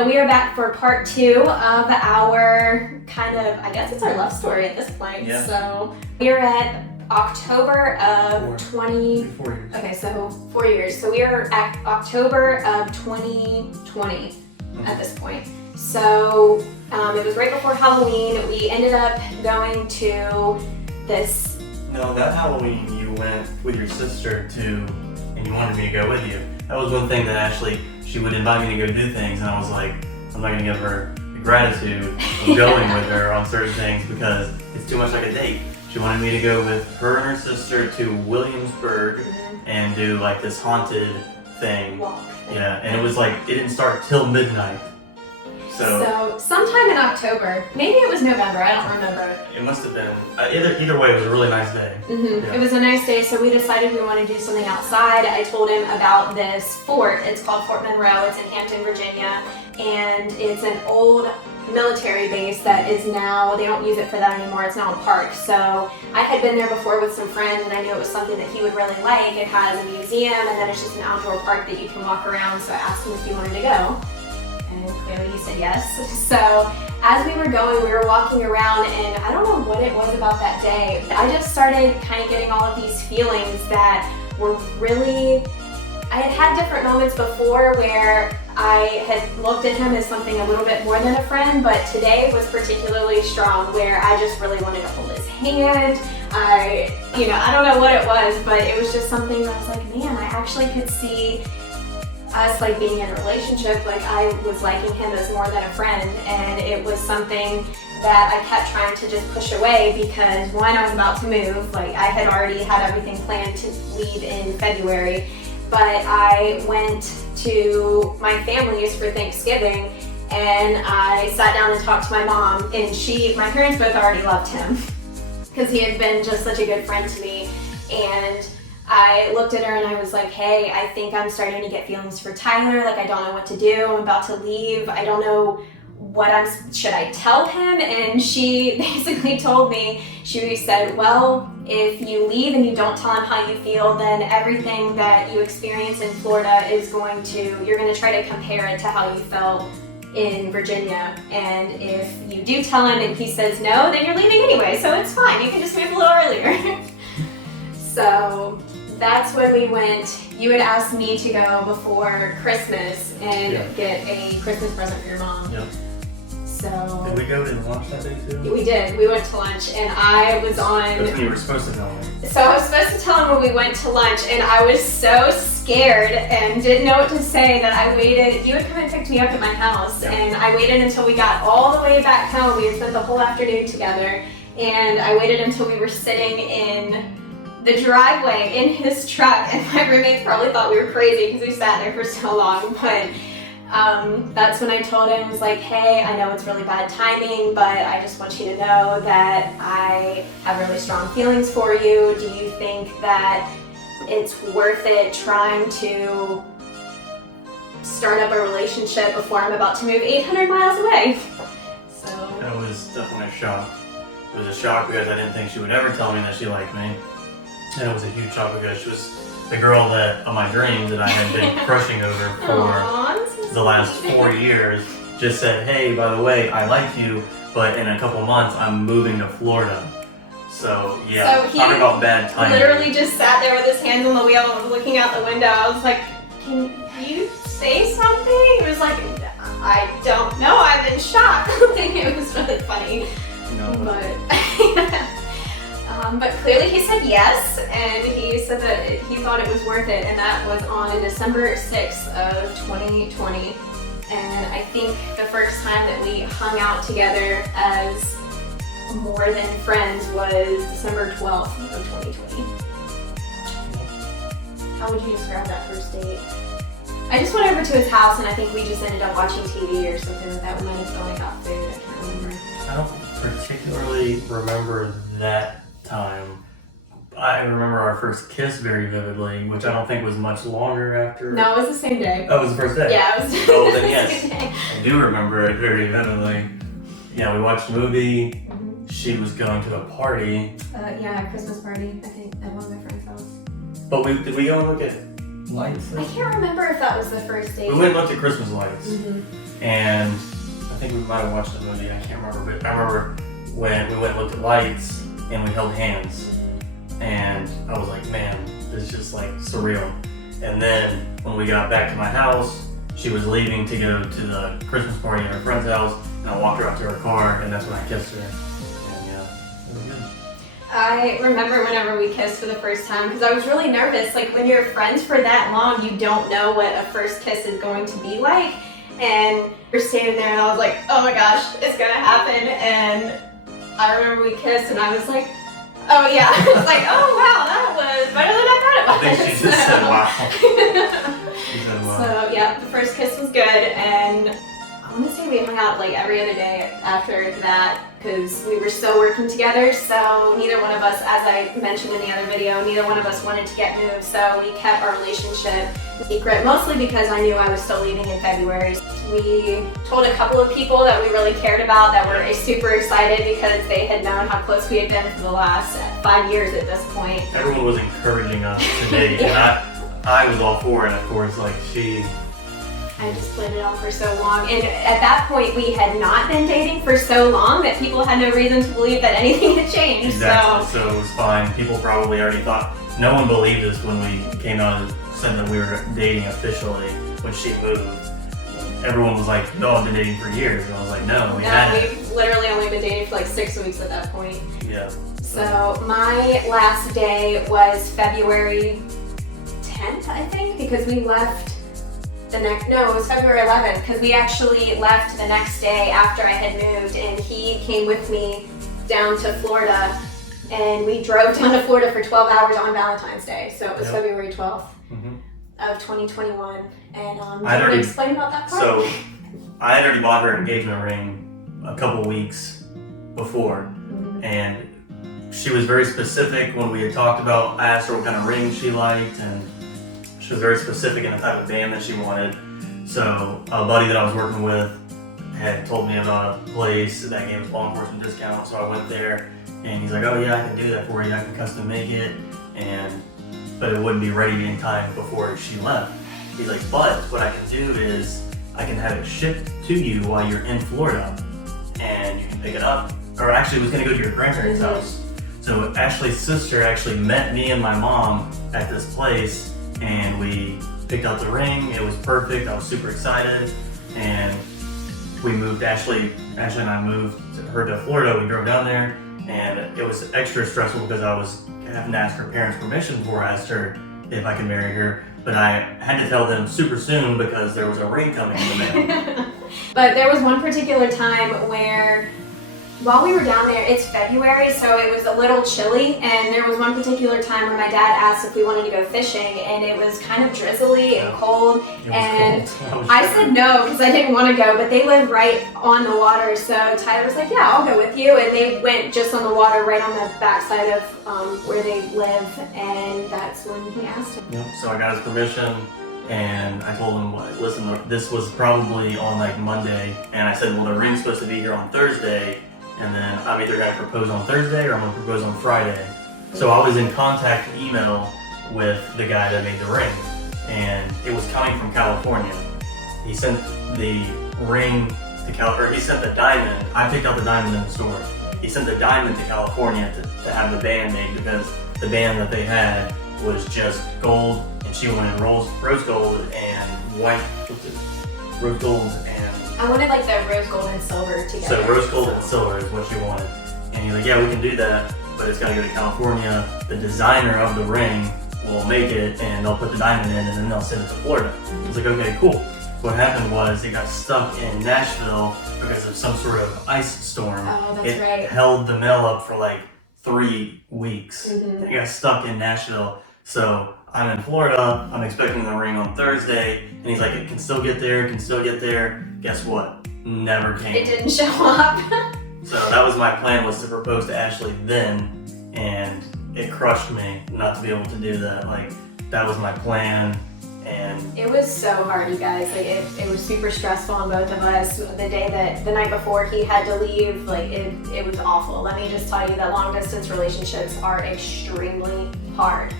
So we are back for part 2 of our kind of, I guess it's our love story at this point. Yeah. So we are at October of 4 20. 4 years. Okay, so 4 years. So we are at October of 2020 at this point. So it was right before Halloween. We ended up going to this. No, that Halloween you went with your sister to, and you wanted me to go with you. That was one thing that Ashley, she would invite me to go do things, and I was like, I'm not gonna give her the gratitude of going with her on certain things because it's too much like a date. She wanted me to go with her and her sister to Williamsburg and do like this haunted thing. Walk. Yeah, and it was like, it didn't start till midnight. So sometime in October, maybe it was November, I don't remember. It must have been, either way, it was a really nice day. Yeah. It was a nice day, so we decided we wanted to do something outside. I told him about this fort. It's called Fort Monroe. It's in Hampton, Virginia, and it's an old military base that is now, they don't use it for that anymore, it's now a park. So I had been there before with some friends and I knew it was something that he would really like. It has a museum and then it's just an outdoor park that you can walk around, so I asked him if he wanted to go. And clearly he said yes. So as we were going, we were walking around and I don't know what it was about that day. I just started kind of getting all of these feelings that were really, I had had different moments before where I had looked at him as something a little bit more than a friend, but today was particularly strong where I just really wanted to hold his hand. I don't know what it was, but it was just something that I was like, man, I actually could see us like being in a relationship, like I was liking him as more than a friend, and it was something that I kept trying to just push away because one, I was about to move, like I had already had everything planned to leave in February, but I went to my family's for Thanksgiving and I sat down and talked to my mom, and my parents both already loved him because he had been just such a good friend to me. And I looked at her and I was like, hey, I think I'm starting to get feelings for Tyler. Like, I don't know what to do. I'm about to leave. I don't know should I tell him? And she basically told me, she said, well, if you leave and you don't tell him how you feel, then everything that you experience in Florida you're going to try to compare it to how you felt in Virginia. And if you do tell him and he says no, then you're leaving anyway. So it's fine. You can just move a little earlier. So that's when we went. You had asked me to go before Christmas and get a Christmas present for your mom. Yep. So Did we go to lunch that day too? we did. We went to lunch and I was on. That's when you were supposed to tell me. So I was supposed to tell him when we went to lunch, and I was so scared and didn't know what to say that I waited. You had come and picked me up at my house, and I waited until we got all the way back home. We had spent the whole afternoon together, and I waited until we were sitting in the driveway in his truck, and my roommates probably thought we were crazy because we sat there for so long, but that's when I told him, I was like, hey, I know it's really bad timing, but I just want you to know that I have really strong feelings for you. Do you think that it's worth it trying to start up a relationship before I'm about to move 800 miles away? So That was definitely a shock. It was a shock because I didn't think she would ever tell me that she liked me. And it was a huge shock because she was the girl of my dreams that I had been crushing over for the last 4 years. Just said, hey, by the way, I like you, but in a couple months I'm moving to Florida. So yeah, So he talk about bad timing. literally just sat there with his hands on the wheel and was looking out the window. I was like, can you say something? He was like, I don't know, I'm in shock. It was really funny. But clearly he said yes, and he said that he thought it was worth it, and that was on December 6th of 2020. And I think the first time that we hung out together as more than friends was December 12th of 2020. How would you describe that first date? I just went over to his house and I think we just ended up watching TV or something like that. We might have gone and got food, I can't remember. I don't particularly remember that time. I remember our first kiss very vividly, which I don't think was much longer after. No, it was the same day. That was the first day? Yeah, it was Oh, then the yes. same day. I do remember it very vividly. Yeah, we watched a movie. She was going to a party. Yeah, a Christmas party, I think, at one of my friend's house. But did we go and look at lights? I can't remember if that was the first date. We went and looked at Christmas lights. And I think we might have watched the movie, I can't remember, but I remember when we went and looked at lights and we held hands. And I was like, man, this is just like surreal. And then when we got back to my house, she was leaving to go to the Christmas party at her friend's house, and I walked her out to her car, and that's when I kissed her. And yeah, it was good. I remember whenever we kissed for the first time, because I was really nervous. Like, when you're friends for that long, you don't know what a first kiss is going to be like. And we're standing there, and I was like, oh my gosh, it's gonna happen. And I remember we kissed, and I was like, oh yeah. I was like, oh wow, that was better than I thought it was. I think she just said wow. She said wow. So yeah, the first kiss was good, and I want to say we hung out like every other day after that because we were still working together. So neither one of us, as I mentioned in the other video, neither one of us wanted to get moved. So we kept our relationship secret, mostly because I knew I was still leaving in February. We told a couple of people that we really cared about that were super excited because they had known how close we had been for the last 5 years at this point. Everyone was encouraging us to date, and I was all for it, of course. Like, I just played it off for so long, and at that point we had not been dating for so long that people had no reason to believe that anything had changed. Exactly, so it was fine. People probably already thought, no one believed us when we came out and said that we were dating officially when she moved. Everyone was like, no, I've been dating for years. And I was like, no, we hadn't. We've literally only been dating for like 6 weeks at that point. Yeah. So my last day was February 10th, I think, because we left it was February 11th, because we actually left the next day after I had moved, and he came with me down to Florida, and we drove down to Florida for 12 hours on Valentine's Day. So it was February 12th of 2021. And do you want to explain about that part? So I had already bought her an engagement ring a couple weeks before, and she was very specific when we had talked about. I asked her what kind of ring she liked, and she was very specific in the type of band that she wanted. So a buddy that I was working with had told me about a place that gave us law enforcement discount, so I went there, and he's like, oh yeah, I can do that for you, I can custom make it, but it wouldn't be ready in time before she left. He's like, but what I can do is I can have it shipped to you while you're in Florida, and you can pick it up. Or actually, it was gonna go to your grandparents' house. So Ashley's sister actually met me and my mom at this place, and we picked out the ring. It was perfect. I was super excited, and we moved. Ashley and I moved her to Florida. We drove down there, and it was extra stressful because I was having to ask her parents' permission before I asked her if I could marry her. But I had to tell them super soon because there was a ring coming in the mail. But there was one particular time where, while we were down there, it's February, so it was a little chilly, and there was one particular time where my dad asked if we wanted to go fishing, and it was kind of drizzly and cold, and I said no because I didn't want to go, but they live right on the water, so Tyler was like, yeah, I'll go with you, and they went just on the water right on the backside of where they live, and that's when he asked him. Yep. So I got his permission, and I told him, listen, this was probably on like Monday, and I said, well, the ring's supposed to be here on Thursday, and then I'm either going to propose on Thursday or I'm going to propose on Friday. So I was in contact email with the guy that made the ring, and it was coming from California. He sent the ring to California. He sent the diamond. I picked out the diamond in the store. He sent the diamond to California to have the band made because the band that they had was just gold, and she wanted rose gold and white, rose gold and I wanted like the rose gold and silver together. So rose gold and silver is what she wanted. And he's like, yeah, we can do that, but it's gotta go to California. The designer of the ring will make it, and they'll put the diamond in, and then they'll send it to Florida. I was like, okay, cool. What happened was it got stuck in Nashville because of some sort of ice storm. Oh, that's right. It held the mail up for like 3 weeks. It got stuck in Nashville. So I'm in Florida, I'm expecting the ring on Thursday, and he's like, it can still get there, it can still get there. Guess what? Never came. It didn't show up. So that was my plan, was to propose to Ashley then, and it crushed me not to be able to do that. Like, that was my plan, and it was so hard, you guys. Like, it was super stressful on both of us. The night before he had to leave, like, it was awful. Let me just tell you that long distance relationships are extremely hard.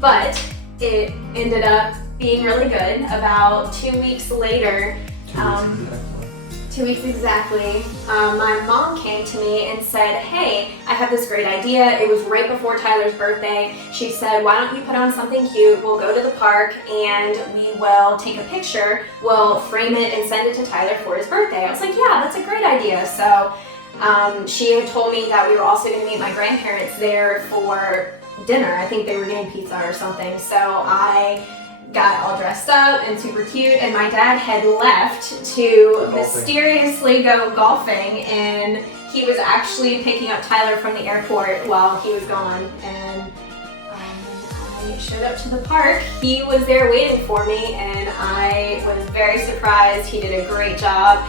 But it ended up being really good. About 2 weeks later, 2 weeks exactly, my mom came to me and said, hey, I have this great idea. It was right before Tyler's birthday. She said, why don't you put on something cute? We'll go to the park and we will take a picture. We'll frame it and send it to Tyler for his birthday. I was like, yeah, that's a great idea. So she had told me that we were also going to meet my grandparents there for dinner. I think they were getting pizza or something. So I got all dressed up and super cute, and my dad had left to mysteriously go golfing, and he was actually picking up Tyler from the airport while he was gone. And I showed up to the park. He was there waiting for me, and I was very surprised. He did a great job.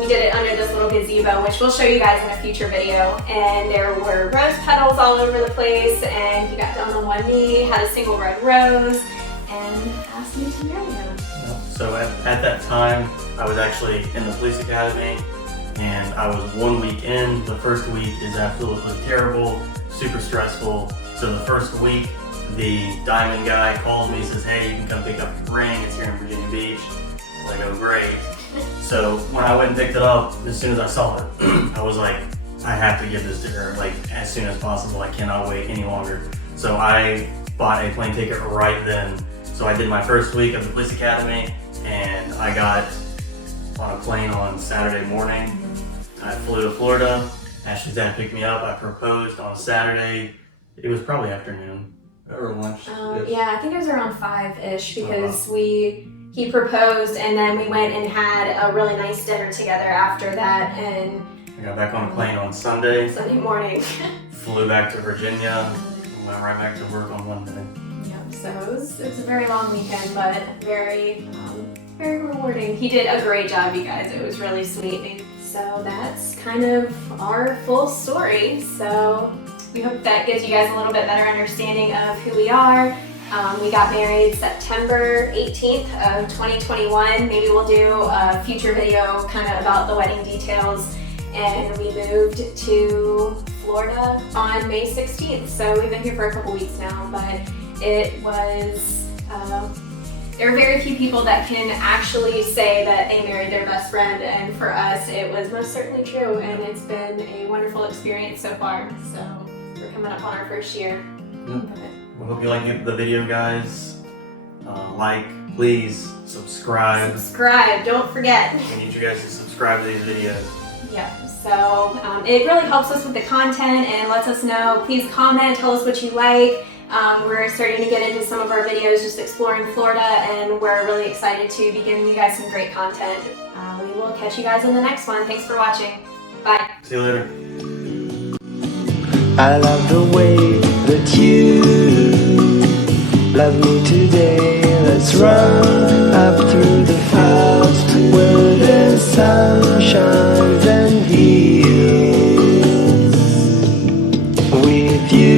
We did it under this little gazebo, which we'll show you guys in a future video. And there were rose petals all over the place, and he got down on one knee, had a single red rose, and asked me to marry him. So at that time, I was actually in the police academy, and I was 1 week in. The first week is absolutely terrible, super stressful. So the first week, the diamond guy calls me, says, hey, you can come pick up your ring, it's here in Virginia Beach. I'm like, oh great. So when I went and picked it up, as soon as I saw it, I was like, I have to give this to her, like, as soon as possible. I cannot wait any longer. So I bought a plane ticket right then. So I did my first week of the police academy, and I got on a plane on Saturday morning. I flew to Florida. Ashley's dad picked me up. I proposed on Saturday. It was probably afternoon or lunch. Yeah, I think it was around 5-ish because he proposed, and then we went and had a really nice dinner together after that. And I got back on a plane on Sunday morning. Flew back to Virginia, and went right back to work on Monday. So it was a very long weekend, but very rewarding. He did a great job, you guys. It was really sweet. So that's kind of our full story. So we hope that gives you guys a little bit better understanding of who we are. We got married September 18th of 2021. Maybe we'll do a future video kind of about the wedding details. And we moved to Florida on May 16th. So we've been here for a couple weeks now, but it was, there are very few people that can actually say that they married their best friend, and for us it was most certainly true, and it's been a wonderful experience so far. So we're coming up on our first year. We hope you like the video, guys. Please subscribe. Don't forget. We need you guys to subscribe to these videos. Yeah, so it really helps us with the content and lets us know. Please comment, tell us what you like. We're starting to get into some of our videos just exploring Florida, and we're really excited to be giving you guys some great content. We will catch you guys in the next one. Thanks for watching. Bye. See you later. I love the way that you love me today. Let's run up through the fields where the sun shines and heals with you.